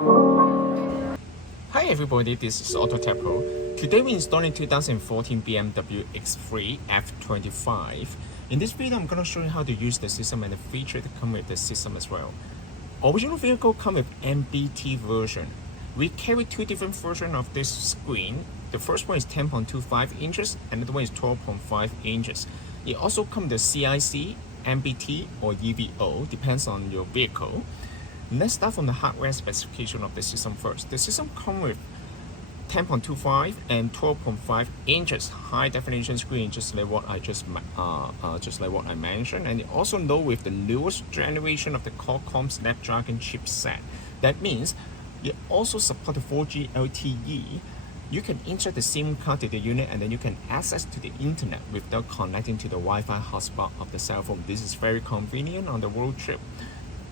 Hi everybody, this is AutoTecPro. Today we're installing 2014 BMW X3 F25. In this video, I'm going to show you how to use the system and the feature that come with the system as well. Original vehicle come with MBT version. We carry two different versions of this screen. The first one is 10.25 inches, another one is 12.5 inches. It also comes with CIC, MBT, or EVO, depends on your vehicle. Let's start from the hardware specification of the system first. The system comes with 10.25 and 12.5 inches high definition screen, just like what I mentioned, and it also know with the newest generation of the Qualcomm Snapdragon chipset. That means it also supports the 4G LTE. You can insert the SIM card to the unit and then you can access to the internet without connecting to the Wi-Fi hotspot of the cell phone. This is very convenient on the road trip.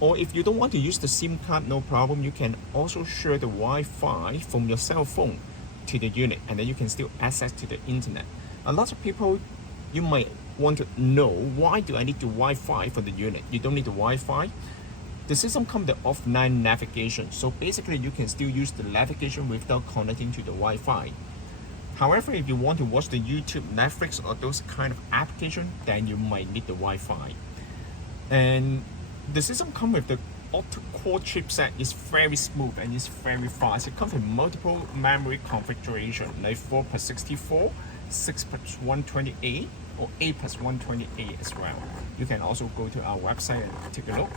Or if you don't want to use the SIM card, no problem. You can also share the Wi-Fi from your cell phone to the unit and then you can still access to the internet. A lot of people, you might want to know, why do I need the Wi-Fi for the unit? You don't need the Wi-Fi. The system comes with offline navigation. So basically you can still use the navigation without connecting to the Wi-Fi. However, if you want to watch the YouTube, Netflix, or those kind of applications, then you might need the Wi-Fi. And the system comes with the Octa-Core chipset. Is very smooth and it's very fast. It comes with multiple memory configuration, like 4+64, 6+128, or 8+128 as well. You can also go to our website and take a look.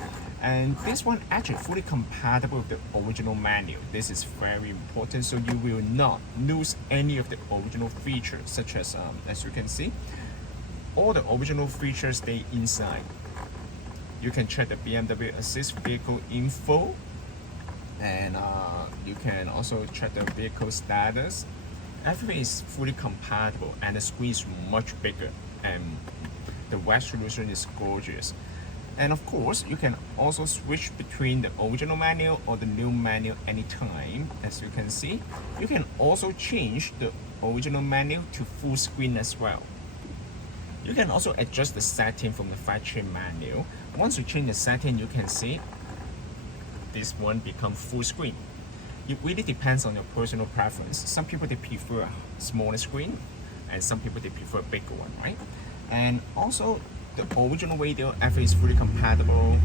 And this one actually fully compatible with the original manual. This is very important, so you will not lose any of the original features, such as you can see, all the original features stay inside. You can check the BMW Assist Vehicle Info, and you can also check the vehicle status. Everything is fully compatible and the screen is much bigger and the resolution is gorgeous. And of course, you can also switch between the original manual or the new manual anytime. As you can see, you can also change the original manual to full screen as well. You can also adjust the setting from the factory manual. Once you change the setting, you can see this one become full screen. It really depends on your personal preference. Some people, they prefer a smaller screen, and some people, they prefer a bigger one, right? And also, the original radio everything is fully compatible.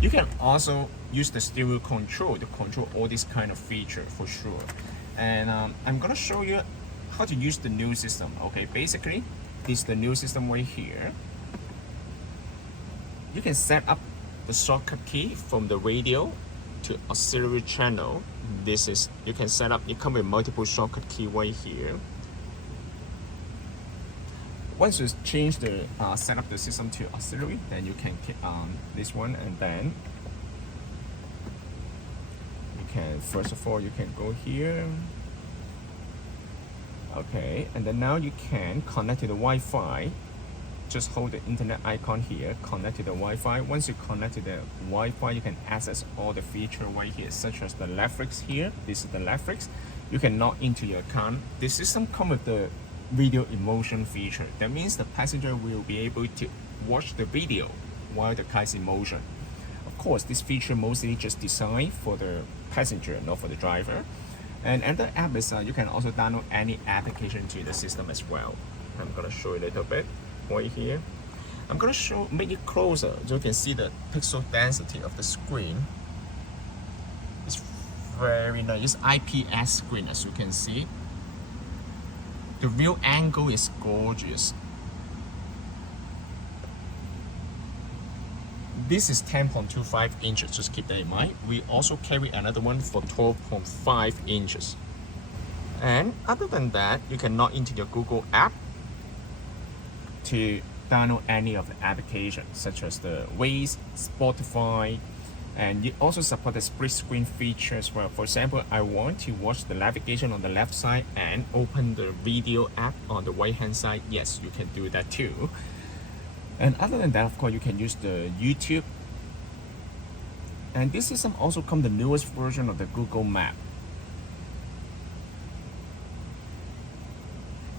You can also use the stereo control to control all this kind of feature for sure. And I'm gonna show you how to use the new system. Okay, basically, this is the new system right here. You can set up the shortcut key from the radio to auxiliary channel. This is, you can set up, it comes with multiple shortcut key right here. Once you change the set up the system to auxiliary, then you can click on this one, and then you can, first of all, you can go here. Okay, and then now you can connect to the Wi-Fi. Just hold the internet icon here, connect to the Wi-Fi. Once you connect to the Wi-Fi, you can access all the features right here, such as the Netflix here. This is the Netflix. You can log into your account. The system comes with the video emotion feature. That means the passenger will be able to watch the video while the car is in motion. Of course, this feature mostly just designed for the passenger, not for the driver. And another app is you can also download any application to the system as well. I'm gonna show you a little bit right here. I'm gonna make it closer so you can see the pixel density of the screen. It's very nice. It's IPS screen, as you can see. The view angle is gorgeous. This is 10.25 inches, just keep that in mind. We also carry another one for 12.5 inches. And other than that, you can log into your Google app to download any of the applications, such as the Waze, Spotify, and you also support the split screen feature as well. For example, I want to watch the navigation on the left side and open the video app on the right hand side. Yes, you can do that too. And other than that, of course, you can use the YouTube. And this system also comes the newest version of the Google Map.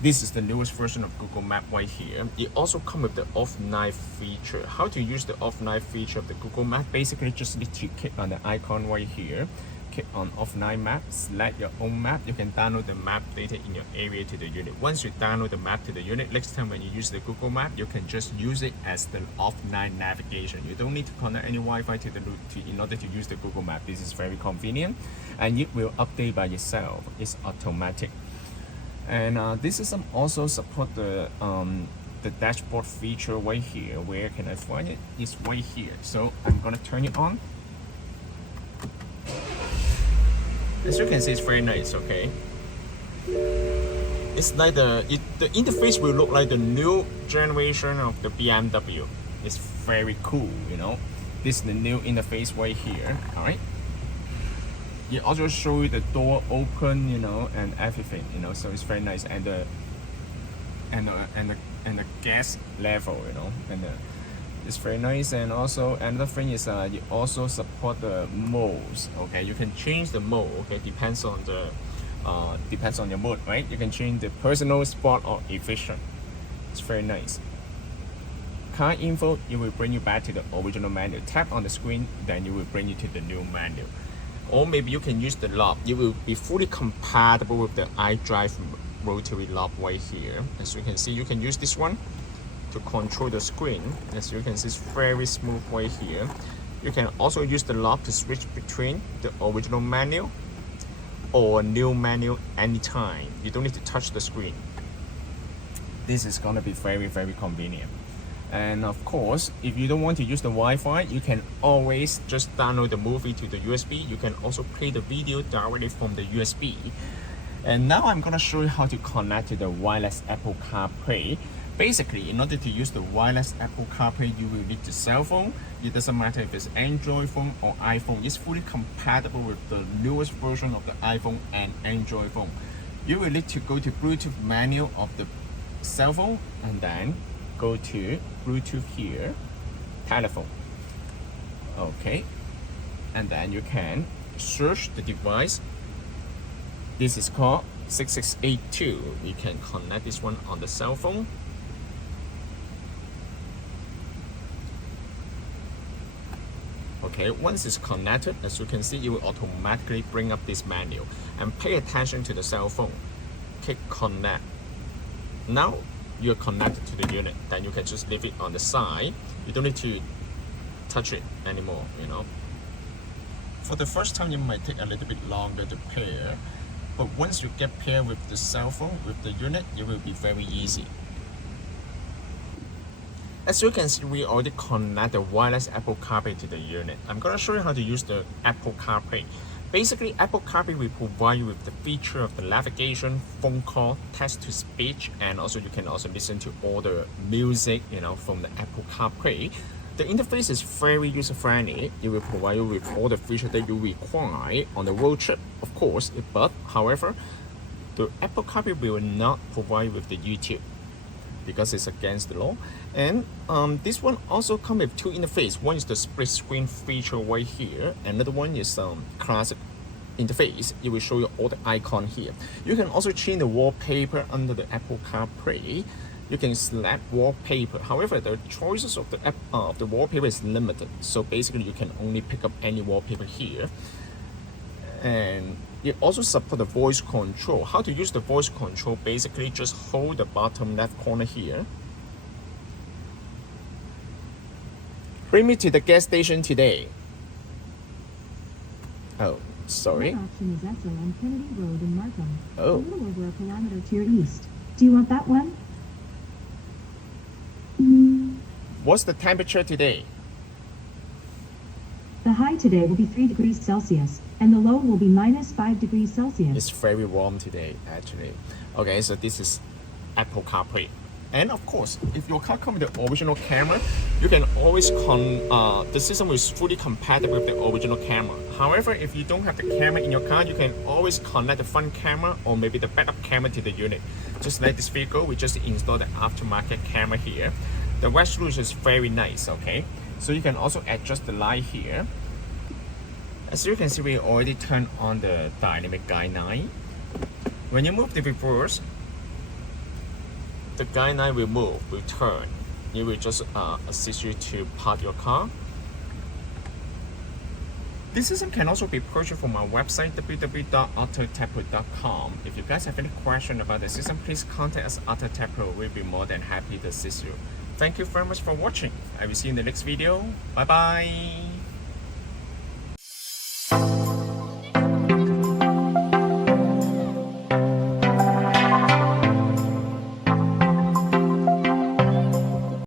This is the newest version of Google Map right here. It also comes with the offline feature. How to use the offline feature of the Google Map? Basically, just need to click on the icon right here. Click on offline map, select your own map. You can download the map data in your area to the unit. Once you download the map to the unit, next time when you use the Google Map, you can just use it as the offline navigation. You don't need to connect any Wi-Fi to the in order to use the Google Map. This is very convenient, and it will update by itself. It's automatic. And this system also support the dashboard feature right here. Where can I find it? It's right here. So I'm gonna turn it on. As you can see, it's very nice. Okay, it's like the interface will look like the new generation of the BMW. It's very cool, you know. This is the new interface right here. All right. It also show you the door open, you know, and everything, you know. So it's very nice, and the gas level, you know, it's very nice. And also another thing is you also support the modes. Okay, you can change the mode. Okay, depends on your mode, right? You can change the personal, sport, or efficient. It's very nice. Car info, it will bring you back to the original menu. Tap on the screen, then it will bring you to the new menu. Or maybe you can use the knob. It will be fully compatible with the iDrive rotary knob right here. As you can see, you can use this one to control the screen. As you can see, it's very smooth right here. You can also use the knob to switch between the original menu or new menu anytime. You don't need to touch the screen. This is gonna be very, very convenient. And of course, if you don't want to use the Wi-Fi, you can always just download the movie to the USB. You can also play the video directly from the USB. And now I'm gonna show you how to connect to the wireless Apple CarPlay. Basically, in order to use the wireless Apple CarPlay, you will need the cell phone. It doesn't matter if it's Android phone or iPhone. It's fully compatible with the newest version of the iPhone and Android phone. You will need to go to Bluetooth menu of the cell phone and then go to Bluetooth here, telephone. Okay, and then you can search the device. This is called 6682. You can connect this one on the cell phone. Okay, once it's connected, as you can see, it will automatically bring up this menu. And pay attention to the cell phone. Click connect. Now you're connected to the unit. Then you can just leave it on the side. You don't need to touch it anymore, you know. For the first time, it might take a little bit longer to pair. But once you get paired with the cell phone, with the unit, it will be very easy. As you can see, we already connect the wireless Apple CarPlay to the unit. I'm going to show you how to use the Apple CarPlay. Basically, Apple CarPlay will provide you with the feature of the navigation, phone call, text-to-speech, and also you can also listen to all the music, you know, from the Apple CarPlay. The interface is very user-friendly. It will provide you with all the features that you require on the road trip, of course. But however, the Apple CarPlay will not provide you with the YouTube because it's against the law. And this one also comes with two interfaces. One is the split screen feature right here. Another one is classic interface. It will show you all the icons here. You can also change the wallpaper under the Apple CarPlay. You can select wallpaper. However, the choices of the the wallpaper is limited. So basically, you can only pick up any wallpaper here. And it also supports the voice control. How to use the voice control? Basically, just hold the bottom left corner here. Bring me to the gas station today. Oh, sorry. That option is Esso on Kennedy Road in Markham. Oh. A little over a kilometer to your east. Do you want that one? What's the temperature today? The high today will be 3 degrees Celsius, and the low will be -5 degrees Celsius. It's very warm today, actually. Okay, so this is Apple CarPlay. And of course, if your car comes with the original camera, you can always the system is fully compatible with the original camera. However, if you don't have the camera in your car, you can always connect the front camera or maybe the backup camera to the unit. Just like this vehicle, we just installed the aftermarket camera here. The resolution is very nice, okay? So you can also adjust the light here. As you can see, we already turned on the dynamic guideline. When you move the reverse, the guide light will move, will turn. It will just assist you to park your car. This system can also be purchased from our website www.AutoTecPro.com. If you guys have any question about the system, please contact us at AutoTecPro. We'll be more than happy to assist you. Thank you very much for watching. I will see you in the next video. Bye bye.